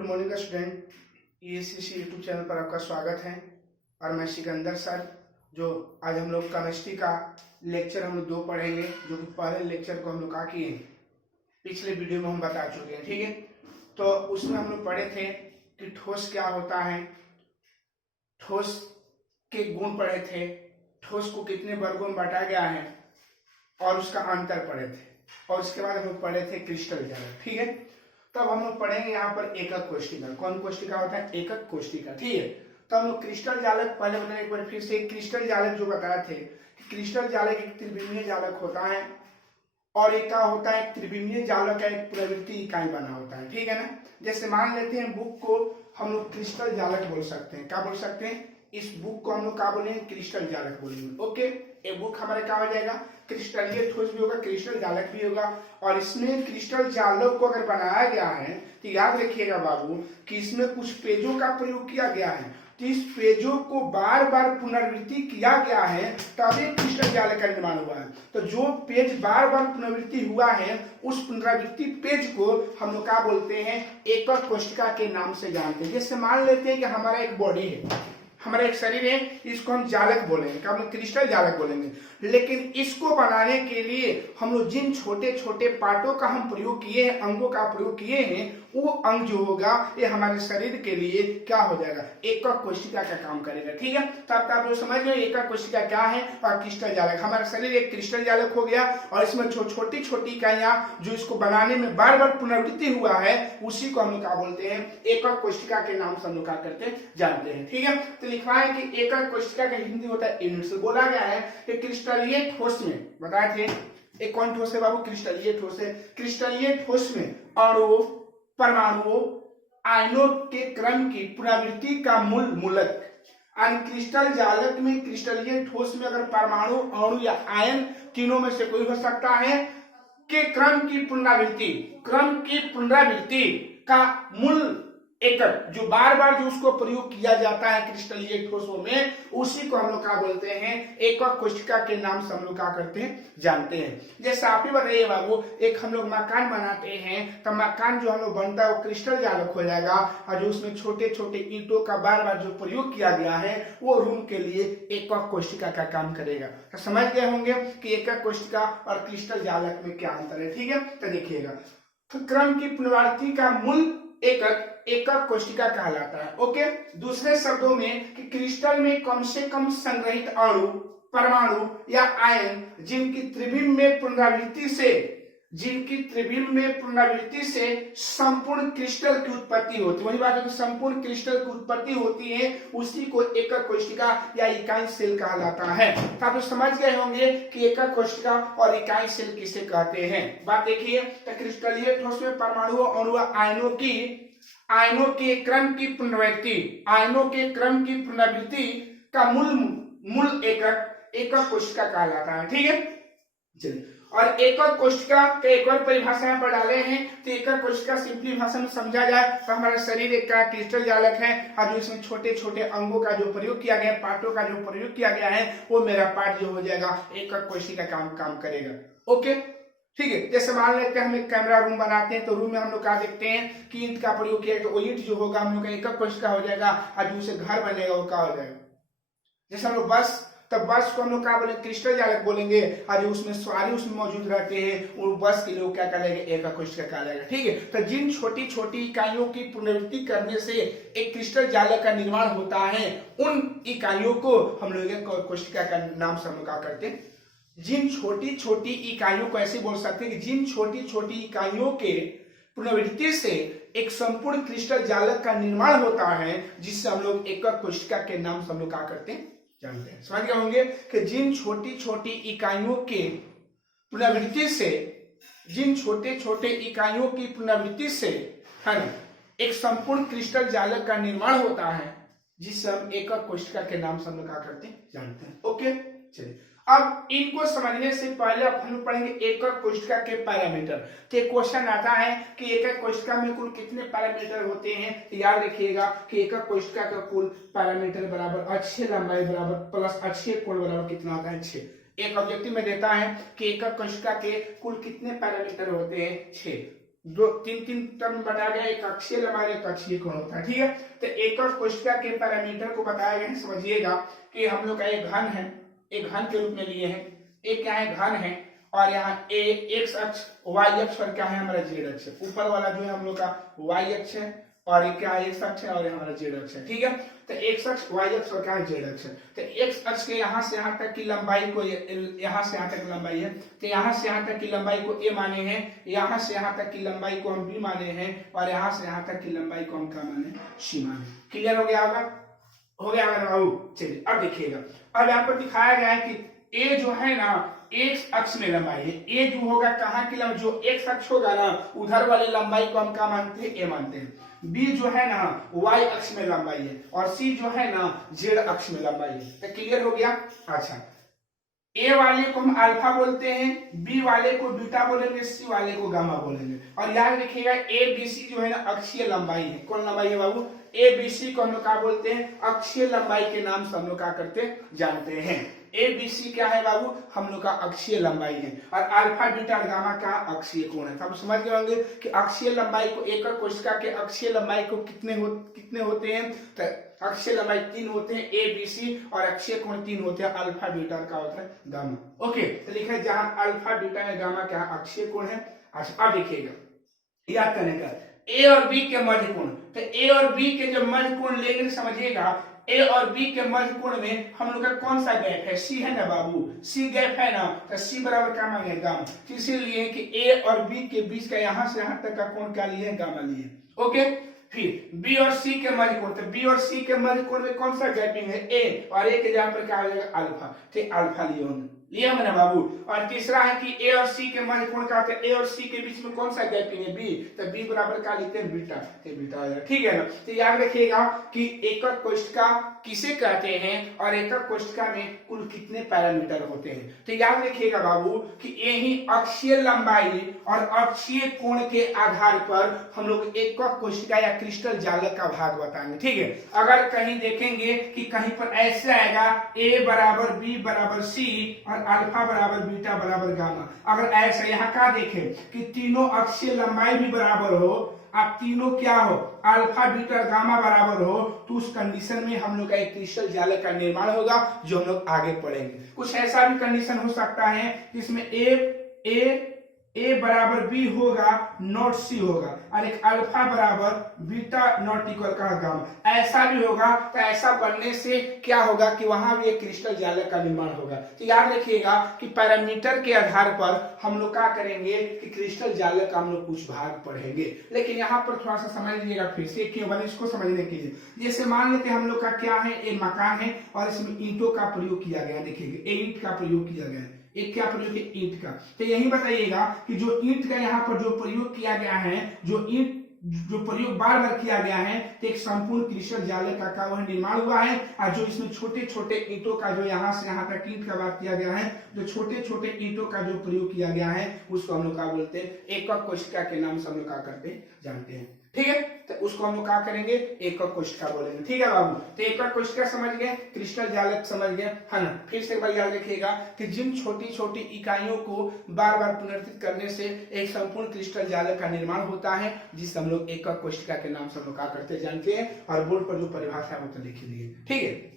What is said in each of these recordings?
Good morning student, ESCC YouTube channel पर आपका स्वागत है। और मैं सिकंदर सर, जो आज हम लोग केमिस्ट्री का लेक्चर हम लोग 2 पढ़ेंगे, जो कि पहले लेक्चर को हम लोग क्या किए पिछले वीडियो में हम बता चुके हैं। ठीक है, तो उसमें हम लोग पढ़े थे कि ठोस क्या होता है, ठोस के गुण पढ़े थे, ठोस को कितने वर्गों में बांटा गया है और उसका अंतर पढ़े थे। और उसके बाद हम लोग पढ़े थे क्रिस्टल जालक। ठीक है, तब हम लोग पढ़ेंगे यहाँ पर एकक कोष्टिका। कौन कोष्टिका होता है? एकक कोष्टिका। ठीक है, तो हम लोग क्रिस्टल जालक पहले बताए एक बार फिर से। क्रिस्टल जालक जो बताए थे कि क्रिस्टल जालक एक त्रिविमीय जालक होता है और एक क्या होता है, त्रिविमीय जालक का एक पुनरावृत्ति इकाई बना होता है। ठीक है ना, जैसे मान लेते हैं बुक को हम लोग क्रिस्टल जालक बोल सकते हैं। क्या बोल सकते हैं? इस बुक को हम लोग क्या बोलेंगे? क्रिस्टल जालक बोलेंगे। ओके, ये बुक हमारे क्या हो जाएगा? क्रिस्टलीय ठोस भी होगा, क्रिस्टल जालक भी होगा। और इसमें क्रिस्टल जालक को अगर बनाया गया है तो याद रखिएगा बाबू कि इसमें कुछ पेजों का प्रयोग किया गया है। तो इस पेजों को बार बार पुनरावृत्ति किया गया है तभी क्रिस्टल जालक का निर्माण हुआ है। तो जो पेज बार बार पुनरावृत्ति हुआ है उस पुनरावृत्ति पेज को हम लोग क्या बोलते हैं? एकक कोष्टिका के नाम से जानते हैं। जैसे मान लेते हैं कि हमारा एक बॉडी है, हमारा एक शरीर है, इसको हम जालक बोलेंगे, क्या हम क्रिस्टल जालक बोलेंगे। लेकिन इसको बनाने के लिए हम लोग जिन छोटे छोटे पार्टों का हम प्रयोग किए हैं, अंगों का प्रयोग किए हैं, वो अंग जो होगा ये हमारे शरीर के लिए क्या हो जाएगा? एकक कोशिका का काम करेगा। ठीक है, तो आप जो समझ रहे हो एकक कोशिका क्या है और क्रिस्टल जालक। हमारा शरीर एक क्रिस्टल जालक हो गया और इसमें छोटी छोटी इकाइयां जो इसको बनाने में बार बार पुनरावृत्ति हुआ है उसी को हम लोग क्या बोलते हैं? एकक कोशिका के नाम से हम लोग क्या करते हैं? जानते हैं। ठीक है, तो लिखा है कि एकक कोशिका का हिंदी होता है यूनिट। बोला गया है कि क्रिस्टलीय ठोस में, बताए थे एक कौन ठोस है बाबू? क्रिस्टलीय ठोस है। क्रिस्टलीय ठोस में अणुओं, परमाणुओं, आयनों के क्रम की पुनरावृत्ति का मूल मूलक। क्रिस्टल जालक में, क्रिस्टलीय ठोस में अगर परमाणु, अणु या आयन तीनों में से कोई हो सकता है के क्रम की पुनरावृत्ति का मूल एकक, जो बार बार जो उसको प्रयोग किया जाता है क्रिस्टलीय ठोसों में, उसी को हम लोग क्या बोलते हैं? एकक कोशिका के नाम से हम लोग क्या करते हैं? जानते हैं। जैसे आप ही बताइए बाबू, एक हम लोग मकान बनाते हैं तो मकान जो हम लोग बनता है वो क्रिस्टल जालक हो जाएगा और जो उसमें छोटे छोटे ईंटों का बार बार जो प्रयोग किया गया है वो रूम के लिए एकक कोशिका का काम करेगा। तो समझ गए होंगे कि एकक कोशिका और क्रिस्टल जालक में क्या अंतर है। ठीक है, तो देखिएगा, तो क्रम की पुनरावृत्ति का मूल एकक एकक कोशिका कहलाता है। ओके, दूसरे शब्दों में कि क्रिस्टल में कम से कम संग्रहित अणु, परमाणु या आयन जिनकी त्रिविम में पुनरावृत्ति से संपूर्ण क्रिस्टल की उत्पत्ति होती है। वही बात है कि संपूर्ण क्रिस्टल की उत्पत्ति होती है, उसी को एकक कोशिका या इकाई सेल कहलाता है। तो आप समझ गए होंगे कि एकक कोशिका और इकाई सेल किसे कहते हैं। बात देखिए, तो क्रिस्टलीय ठोस में परमाणु, अणु, आयनों के क्रम की पुनरावृत्ति का मूल एकक कोशिका कहलाता है। ठीक है, चलिए, और एकक कोशिका के एक और परिभाषा यहाँ पर डाले हैं। तो एकक कोशिका सिंपली भाषा में समझा जाए तो हमारा शरीर एक क्रिस्टल जालक है और जो इसमें छोटे छोटे अंगों का जो प्रयोग किया गया है, पार्टों का जो प्रयोग किया गया है, वो मेरा पार्ट जो हो जाएगा एकक कोशिका काम करेगा। ओके, ठीक है, जैसे मान लेते हैं हम एक कैमरा रूम बनाते हैं तो रूम में हम लोग क्या देखते हैं कि ईंट का प्रयोग किया, तो ईंट जो होगा हम लोग का एकक कोशिका हो जाएगा और जो उसे घर बनेगा वो क्या हो जाएगा? जैसे हम लोग बस को हम लोग क्या बोलेंगे? क्रिस्टल जालक बोलेंगे और जो उसमें सवारी उसमें मौजूद रहते हैं वो बस के लोग क्या कहलाएगा? एकक कोशिका कहलाएगा। ठीक है, तो जिन छोटी छोटी इकाइयों की पुनरावृत्ति करने से एक क्रिस्टल जालक का निर्माण होता है, उन इकाइयों को हम लोग एकक कोशिका का नाम से हम लोग क्या करते हैं? जिन छोटी छोटी इकाइयों को ऐसे बोल सकते हैं कि जिन छोटी छोटी इकाइयों के पुनरावृत्ति से एक संपूर्ण क्रिस्टल जालक का निर्माण होता है, जिससे हम लोग एकक कोशिका के नाम से हम लोग क्या करते हैं? जानते हैं। समझ गए होंगे कि जिन छोटी छोटी इकाइयों के पुनरावृत्ति से है ना, एक संपूर्ण क्रिस्टल जालक का निर्माण होता है, जिससे हम एकक कोशिका के नाम से हम लोग क्या करते हैं? जानते हैं। ओके, चलिए, अब इनको समझने से पहले अब हम पढ़ेंगे एकक कोशिका के पैरामीटर। तो क्वेश्चन आता है कि एकक कोशिका में कुल कितने पैरामीटर होते हैं? याद रखिएगा कि एकक कोशिका का कुल पैरामीटर बराबर अक्षीय लंबाई बराबर प्लस अक्षीय कोण बराबर कितना होता है? 6। एक ऑब्जेक्टिव में देता है कि एकक कोशिका के कुल कितने पैरामीटर होते हैं? 6। दो तीन तीन टर्म बताया गया, एक अक्षीय लंबाई एक अक्षीय कोण होता है। ठीक है, तो एकक कोशिका के पैरामीटर को बताया गया है। समझिएगा कि हम लोग का एक घन है, एक घन के रूप में लिए हैं, एक क्या है घन है, और यहाँ ए एक्स अक्ष वाई अक्ष पर क्या है हमारा जेड अक्ष है। ऊपर वाला जो है हम लोग का वाई अक्ष है और एक क्या है एक्स अक्ष है और हमारा जेड अक्ष है। ठीक है, तो एक्स अक्ष वाई अक्ष और क्या है जेड अक्ष है। तो एक्स अक्ष के यहाँ से यहाँ तक की लंबाई को, यहाँ से यहाँ तक लंबाई है, तो यहाँ से यहाँ तक की लंबाई को ए माने हैं, यहाँ से यहाँ तक की लंबाई को हम बी माने हैं, और यहाँ से यहाँ तक की लंबाई को हम क्या माने, सी माने। क्लियर हो गया होगा, हो गया मेरे बाबू। चलिए अब देखिएगा, अब यहाँ पर दिखाया गया है कि ए जो है ना एक्स अक्ष में लंबाई है। ए जो होगा कहाँ की लंबाई, जो एक्स अक्ष होगा ना उधर वाले लंबाई को हम क्या मानते हैं, ए मानते हैं। बी जो है ना वाई अक्ष में लंबाई है, और सी जो है ना जेड अक्ष में लंबाई है। तो क्लियर हो गया। अच्छा, ए वाले को हम अल्फा बोलते हैं, बी वाले को बीटा बोलेंगे, सी वाले को गामा बोलेंगे। और याद रखिएगा ए बी सी जो है ना अक्षीय लंबाई है। कौन लंबाई है बाबू, ए बी सी को हम लोग क्या बोलते हैं, अक्षीय लंबाई के नाम से हम लोग क्या करते जानते हैं। ए बी सी क्या है बाबू, हम लोग का अक्षीय लंबाई है, और अल्फा बीटा और गामा का अक्षीय कोण है। तो आप समझ गए होंगे कि अक्षीय लंबाई को, एकक कोशिका के अक्षीय लंबाई को कितने होते हैं, तो अक्षीय लंबाई 3 होते हैं ए बी सी, और अक्षीय कोण 3 होते हैं, अल्फा बीटा का होता है गामा। ओके, तो लिखा है जहां अल्फा बीटा या गामा क्या अक्षीय कोण है। अच्छा अब देखिएगा, याद करने का ए और बी के मध्य कोण, तो ए और बी के जो मध्य कोण लेंगे, समझिएगा ए और बी के मध्य कोण में हम लोग का कौन सा गैप है, सी है ना बाबू, सी गैप है ना, तो सी बराबर क्या मांगे, गामा। इसीलिए कि ए और बी के बीच का यहां से यहां तक का कोण क्या लिए, गामा लिए। ओके, फिर बी और सी के मध्य कोण, तो बी और सी के मध्य कोण में कौन सा गैपिंग है, ए, और ए के जहां पर क्या हो जाएगा, अल्फा। ठीक, अल्फा लिए होंगे, लिया मैंने बाबू। और तीसरा है कि ए और सी के मध्य कोण का, ए और सी के बीच में कौन सा गैपिंग है, बी, तो बी बराबर क्या लिखते हैं, बीटा, तो बीटा आ जाएगा। ठीक है ना। तो याद रखिएगा कि एकक कोशिका किसे कहते हैं, और एकक कोशिका में कुल कितने पैरामीटर होते हैं। तो याद रखिएगा बाबू कि यही अक्षीय लंबाई और अक्षीय कोण के आधार पर हम लोग एकक कोशिका या क्रिस्टल जालक का भाग बताएंगे। ठीक है, अगर कहीं देखेंगे कि कहीं पर ऐसे आएगा ए बराबर बी बराबर सी और अल्फा बराबर बीटा बराबर गामा, अगर ऐसा यहाँ का देखें कि तीनों अक्षीय लंबाई भी बराबर हो, आप तीनों क्या हो, अल्फा बीटा गामा बराबर हो, तो उस कंडीशन में हम लोग का एक क्रिस्टल जालक का निर्माण होगा, जो हम लोग आगे पढ़ेंगे। कुछ ऐसा भी कंडीशन हो सकता है जिसमें ए बराबर बी होगा नॉट सी होगा, और एक अल्फा बराबर बीटा नॉट इक्वल का गामा, ऐसा भी होगा। तो ऐसा बनने से क्या होगा कि वहां भी एक क्रिस्टल जालक का निर्माण होगा। तो याद रखिएगा कि पैरामीटर के आधार पर हम लोग क्या करेंगे कि क्रिस्टल जालक का हम लोग कुछ भाग पढ़ेंगे। लेकिन यहाँ पर थोड़ा सा समझ लीजिएगा फिर से, क्यों बने इसको समझने के लिए। जैसे मान लेते हम लोग का क्या है, एक मकान है और इसमें ईंटों का प्रयोग किया गया, देखिएगा ईंट का प्रयोग किया गया है, एक क्या प्रयोग है, ईंट का। तो यही बताइएगा कि जो ईंट का यहाँ पर जो प्रयोग किया गया है, जो ईंट जो प्रयोग बार बार किया गया है, तो एक संपूर्ण क्रिस्टल जालक का वह निर्माण हुआ है। और जो इसमें छोटे छोटे ईंटों का जो यहाँ से यहाँ तक ईंट का बात किया गया है, जो छोटे छोटे ईंटों का जो प्रयोग किया गया है, उसको हम लोग क्या बोलते हैं, एकक कोशिका के नाम से हम लोग क्या करते जानते हैं। ठीक है, तो उसको हम लोग क्या करेंगे, एकक कोशिका बोलेंगे। ठीक है बाबू, तो एकक कोशिका समझ गए, क्रिस्टल जालक समझ गए, है ना। फिर से एक बार याद रखिएगा कि जिन छोटी छोटी इकाइयों को बार बार पुनर्स्थित करने से एक संपूर्ण क्रिस्टल जालक का निर्माण होता है, जिसे हम लोग एकक कोशिका के नाम से हम लोग क्या करते जानते हैं। और बोर्ड पर जो परिभाषा है वो तो लिख लीजिए। ठीक है,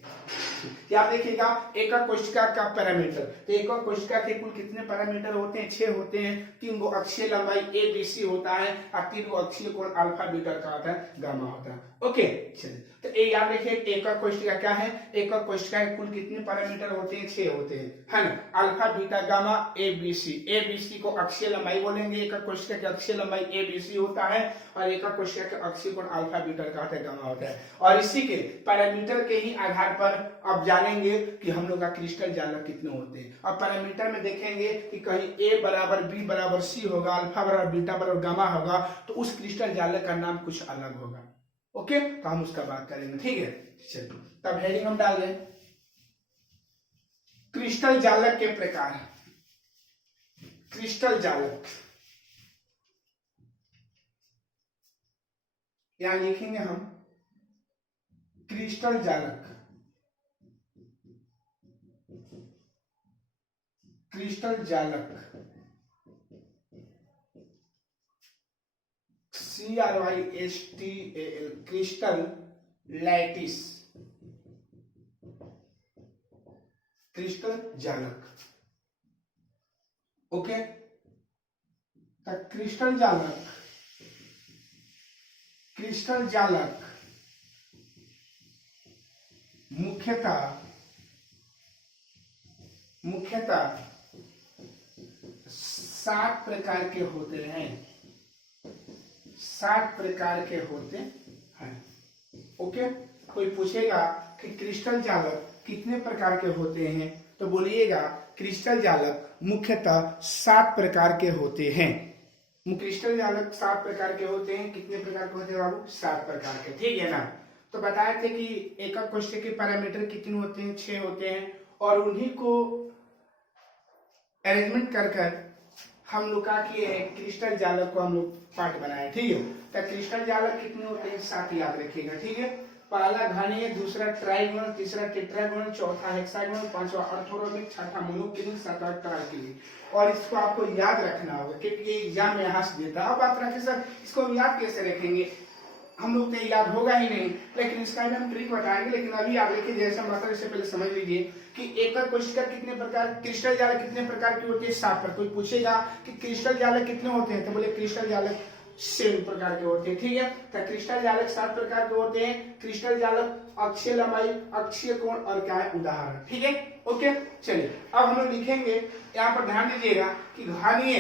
क्या देखिएगा एकक कोशिका का पैरामीटर, तो एकक कोशिका के कुल कितने पैरामीटर होते हैं, 6 होते हैं। 3 गो अक्षीय लंबाई ए बी सी होता है, और 3 गो अक्षीय कोण अल्फा बीटा का होता है, गामा होता है। ओके, चलिए तो ये याद रखिए एकक कोशिका क्या है, एकक कोशिका के कुल कितने पैरामीटर होते हैं, 6 होते हैं, है ना। Alpha beta gamma A B C को अक्षीय लंबाई बोलेंगे, एकक कोशिका की अक्षीय लंबाई ए बी सी होता है, और एकक कोशिका के अक्षीय कोण अल्फा बीटा का होता है, गामा होता है। और इसी के पैरामीटर के ही आधार पर अब जानेंगे कि हम लोग का क्रिस्टल जालक कितने होते हैं। अब पैरामीटर में देखेंगे कि कहीं ए बराबर बी बराबर सी होगा, अल्फा बराबर बीटा बराबर गामा होगा, तो उस क्रिस्टल जालक का नाम कुछ अलग होगा। ओके, तो हम उसका बात करेंगे। ठीक है, चलिए तब हेडिंग हम डाल दें, क्रिस्टल जालक के प्रकार। क्रिस्टल जालक यहां लिखेंगे हम क्रिस्टल जालक। क्रिस्टल जालक CRYSTAL, क्रिस्टल लैटिस, क्रिस्टल जालक। ओके, तो क्रिस्टल जालक मुख्यतः 7 प्रकार के होते हैं। 7 प्रकार के होते हैं। ओके, कोई पूछेगा कि क्रिस्टल जालक कितने प्रकार के होते हैं, तो बोलिएगा क्रिस्टल जालक मुख्यतः 7 प्रकार के होते हैं। क्रिस्टल जालक 7 प्रकार के होते हैं। कितने प्रकार के होते हैं बाबू? 7 प्रकार के, ठीक है ना। तो बताए थे कि एक क्वेश्चन के पैरामीटर कितने होते हैं? 6 होते हैं, और उन्हीं को अरेंजमेंट कर हम लोग क्या किए हैं, क्रिस्टल जालक को हम लोग पार्ट बनाए, ठीक है। तो क्रिस्टल जालक कितने होते हैं? 7 याद रखिएगा, ठीक है। पहला घनीय, दूसरा ट्राइगोनल, तीसरा टेट्रागोनल, चौथा हेक्सागोनल, पांचवा ऑर्थोरोमिक, छठा मोनोक्लिनिक, सातवां ट्राइक्लिनिक। और इसको आपको याद रखना होगा क्योंकि ये एग्जाम में यहाँ से देता है। अब बात रखें सर इसको हम याद कैसे रखेंगे, हम लोग तो याद होगा ही नहीं, लेकिन इसका भी हम ट्रिक बताएंगे। लेकिन अभी आप देखिए जैसे मतलब इससे पहले समझ लीजिए कि एक कोशिका कितने प्रकार, क्रिस्टल जालक कितने प्रकार की होती है? 7 पर। कोई पूछेगा कि क्रिस्टल जालक कितने होते हैं, तो बोले क्रिस्टल जालक 7 प्रकार के होते हैं, ठीक है। तो क्रिस्टल जालक 7 प्रकार के होते हैं। क्रिस्टल जालक अक्षीय लंबाई, अक्षीय कोण और क्या है उदाहरण, ठीक है। ओके, चलिए अब हम लोग लिखेंगे, यहाँ पर ध्यान दीजिएगा कि घनीय,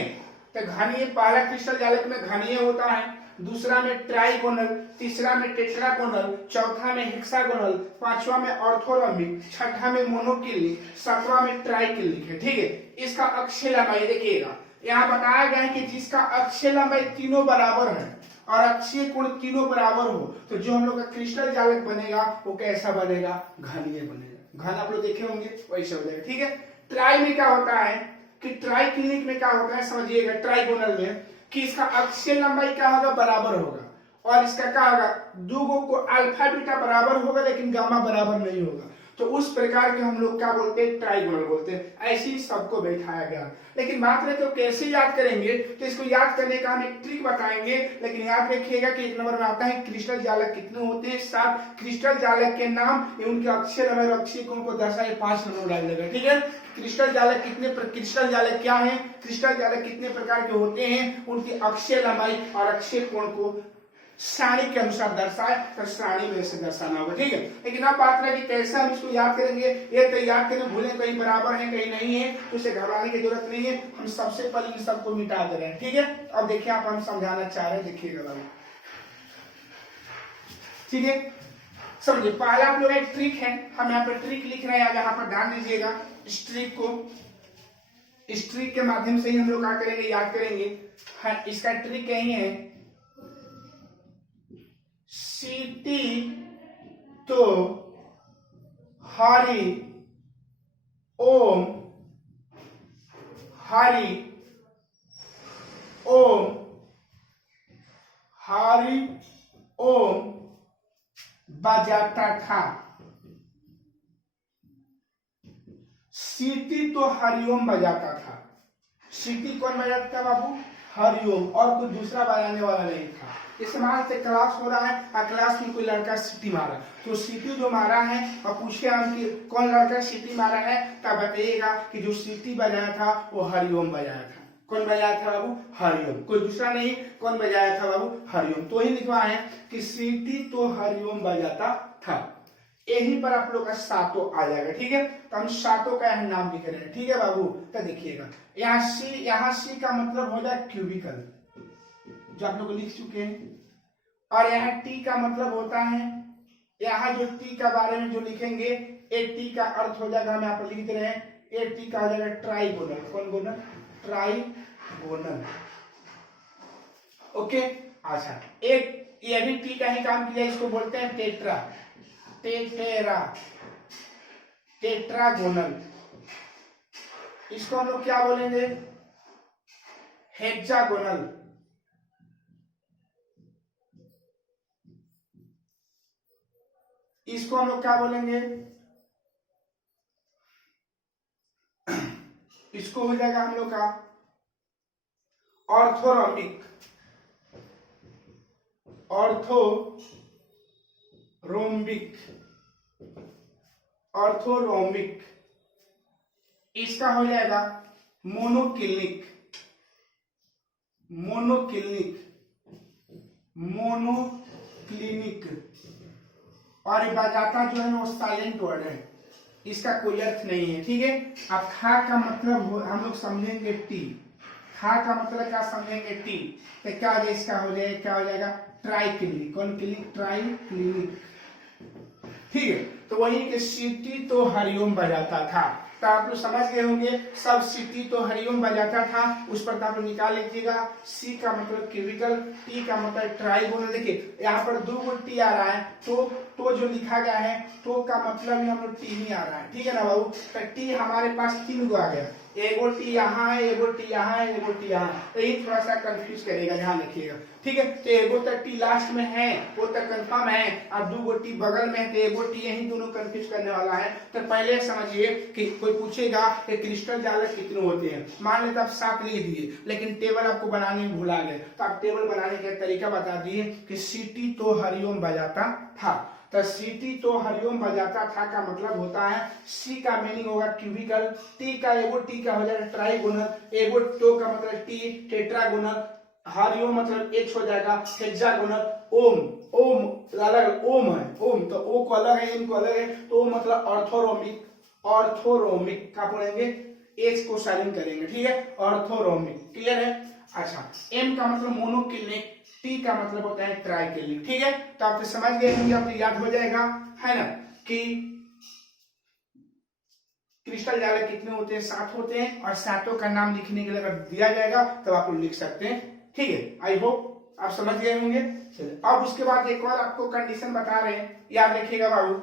तो घनीय पहला क्रिस्टल जालक में घनीय होता है, दूसरा में ट्राइगोनल, तीसरा में टेट्रागोनल, चौथा में हेक्सागोनल, पांचवा में ऑर्थोरोमिक, छठा में मोनोक्लिनिक, सातवां में ट्राइक्लिनिक है, ठीक है। इसका अक्षीय लंबाई देखिएगा, यहाँ बताया गया है कि जिसका अक्षीय लंबाई तीनों बराबर है और अक्षीय कोण तीनों बराबर हो, तो जो हम लोग का क्रिस्टल जालक बनेगा वो कैसा बनेगा? घनीय बनेगा। घन आप लोग देखे होंगे वैसे हो जाएगा, ठीक है। ट्राई में क्या होता है कि ट्राइक्लिनिक में क्या होता है समझिएगा, ट्राइगोनल में कि इसका अक्षीय लंबाई क्या होगा? बराबर होगा, और इसका क्या होगा? दोनों को अल्फा बीटा बराबर होगा लेकिन गामा बराबर नहीं होगा, तो उस प्रकार के हम लोग क्या बोलते हैं? ट्राइगोनल बोलते हैं। ऐसे ही सबको बैठाया गया। लेकिन बात रहे तो कैसे याद करेंगे, तो इसको याद करने का हम एक ट्रिक बताएंगे। लेकिन याद रखिएगा कि 1 नंबर में आता है क्रिस्टल जालक कितने होते हैं? 7। क्रिस्टल जालक के नाम, उनके अक्षीय लंबाई और अक्षीय कोण को दर्शाए 5 नंबर डाल देगा, ठीक है। क्रिस्टल जालक क्रिस्टल जालक क्या है? क्रिस्टल जालक कितने प्रकार के होते हैं, उनकी अक्षीय लंबाई और अक्षीय कोण को सारणी के अनुसार दर्शाए, तो सारणी में से दर्शाना होगा, ठीक है। लेकिन अब बात रही कि कैसे हम इसको याद करेंगे, ये तो याद करें भूलें कहीं बराबर है कहीं नहीं है, तो उसे घबराने की जरूरत नहीं है। हम सबसे पहले इन सबको मिटा दे रहे हैं, ठीक है। अब देखिए आप हम समझाना चाह रहे हैं, देखिएगा बाबू, ठीक है। समझिए पहला आप लोग एक ट्रिक है, हम यहाँ पर ट्रिक लिख रहे हैं, यहाँ पर ध्यान दीजिएगा। इस ट्रिक को, इस ट्रिक के माध्यम से ही हम लोग क्या करेंगे? याद करेंगे। हाँ, इसका ट्रिक यही है, सीटी तो हरि ओम, हरि ओम, हरि ओम बजाता था। सीटी तो हरिओम बजाता था। सीटी कौन बजाता था बाबू? हरिओम, और कोई दूसरा बजाने वाला नहीं था। इस मान से क्लास हो रहा है और क्लास में कोई लड़का सीटी मारा, तो सीटी जो मारा है और पूछे हम कि कौन लड़का सीटी मारा है, तब बताइएगा कि जो सीटी बजाया था वो हरिओम बजाया था। कौन बजाया था बाबू? हरिओम, कोई दूसरा नहीं। कौन बजाया था बाबू? हरिओम। तो ही लिखवा है कि सीटी तो हरिओम बजाता था। यहीं पर आप लोग का सातों आ जाएगा, ठीक है। तो हम सातों का यहाँ नाम लिख रहे हैं, ठीक है बाबू। तो देखिएगा यहाँ सी का मतलब हो जाए क्यूबिकल, जो आप लोग लिख चुके हैं, और यहाँ टी का मतलब होता है, यहाँ जो टी का बारे में जो लिखेंगे, ए टी का अर्थ हो जाएगा, हम यहाँ पर लिख रहे हैं, ए टी का हो जाएगा ट्राइगोनल। कौन गोनल? ट्राइगोनल। ओके, अच्छा, एक ये भी टी का ही काम किया, इसको बोलते हैं टेट्रा, टेट्रागोनल। इसको हम लोग क्या बोलेंगे? हेक्सागोनल। इसको हम लोग क्या बोलेंगे? इसको हो जाएगा हम लोग का ऑर्थोरोमिक। Orthorhombic, orthorhombic. इसका हो जाएगा मोनोक्लिनिक, मोनोक्लिनिक, मोनोक्लिनिक। और बजाता जो है वो साइलेंट वर्ड है, इसका कोई अर्थ नहीं है, ठीक है। अब खा का मतलब हम लोग समझेंगे टी, खा का मतलब क्या समझेंगे टी, तो क्या हो जाएगा, इसका हो जाएगा, क्या हो जाएगा, ट्राई क्लिनिक। कौन क्लिनिक, ट्राई क्लिनिक, ठीक है। तो वही कि सीटी तो हरिओम बजाता था, तो आप लोग समझ गए होंगे सब सीटी तो हरिओम बजाता था, उस पर आप लोग निकाल लीजिएगा। सी का मतलब क्यूबिकल, टी का मतलब ट्राइगोनल। देखिए यहाँ पर 2 गो टी आ रहा है, तो जो लिखा गया है तो का मतलब ही हम लोग टी ही आ रहा है, ठीक है ना बाबू। तो टी हमारे पास 3 गो आ गया, एगो टी यहाँ है, एगो टी यहाँ है, एगो टी यहाँ है, तो यही थोड़ा सा कंफ्यूज करेगा, ध्यान रखिएगा, ठीक है। तो एगो तक टी लास्ट में है वो तक कंफर्म है, और 2 गो टी बगल में है, तो एगो टी यही दोनों कंफ्यूज करने वाला है। तो पहले समझिए कि कोई पूछेगा कि क्रिस्टल जालक कितने होते हैं, मान लेते आप 7 लिख दिए, लेकिन टेबल आपको बनाने में भुला गए, तो आप टेबल बनाने का तरीका बता दिए कि सीटी तो हरिओम बजाता था। तो सीटी तो हरिओम बजाता था का मतलब होता है, सी का मीनिंग होगा क्यूबिकल, टी का एगो टी का हो जाएगा ट्राइगोनल, एगो तो का मतलब टी टेट्रागोनल, हरिओम मतलब एच हो जाएगा हेक्सागोनल, ओम, ओम अलग ओम है, ओम तो ओ को अलग है, एम को अलग है, तो मतलब ऑर्थोरोमिक, ऑर्थोरोमिक का पढ़ेंगे, एच को साइलेंट करेंगे, ठीक है, ऑर्थोरोमिक, क्लियर है। अच्छा, एम का मतलब मोनोक्लिनिक, टी का मतलब होता है ट्राइक्लिनिक, ठीक है। तो आप तो समझ गए होंगे, आपको याद हो जाएगा, है ना, कि क्रिस्टल जालक कितने होते हैं, 7 होते हैं, और 7 का नाम लिखने के लिए अगर दिया जाएगा तो आप लोग लिख सकते हैं, ठीक है। आई होप आप समझ गए होंगे। अब उसके बाद एक और आपको कंडीशन बता रहे हैं, याद रखिएगा बाबू।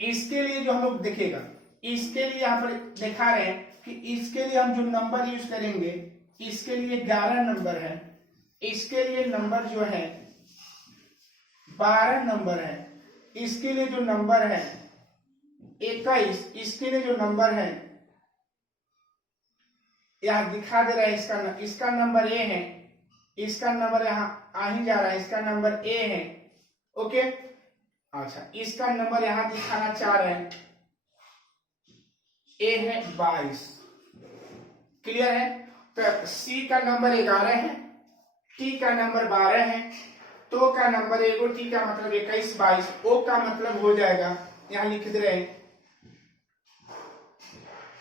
इसके लिए जो हम लोग देखेगा, इसके लिए यहाँ पर दिखा रहे हैं कि इसके लिए हम जो नंबर यूज करेंगे, इसके लिए 11 नंबर है, इसके लिए नंबर जो है 12 नंबर है, इसके लिए जो नंबर है 21, इसके लिए जो नंबर है यहाँ दिखा दे रहा है, इसका नंबर ए है, इसका नंबर यहाँ आ ही जा रहा है, इसका नंबर ए है, ओके। अच्छा, इसका नंबर यहाँ दिखाना चाह रहे हैं, ए है 22, क्लियर है। तो सी का नंबर 11 है, टी का नंबर 12 है, तो का नंबर एगो, टी का मतलब 21, 22, ओ का मतलब हो जाएगा, यहाँ लिख दे रहे हैं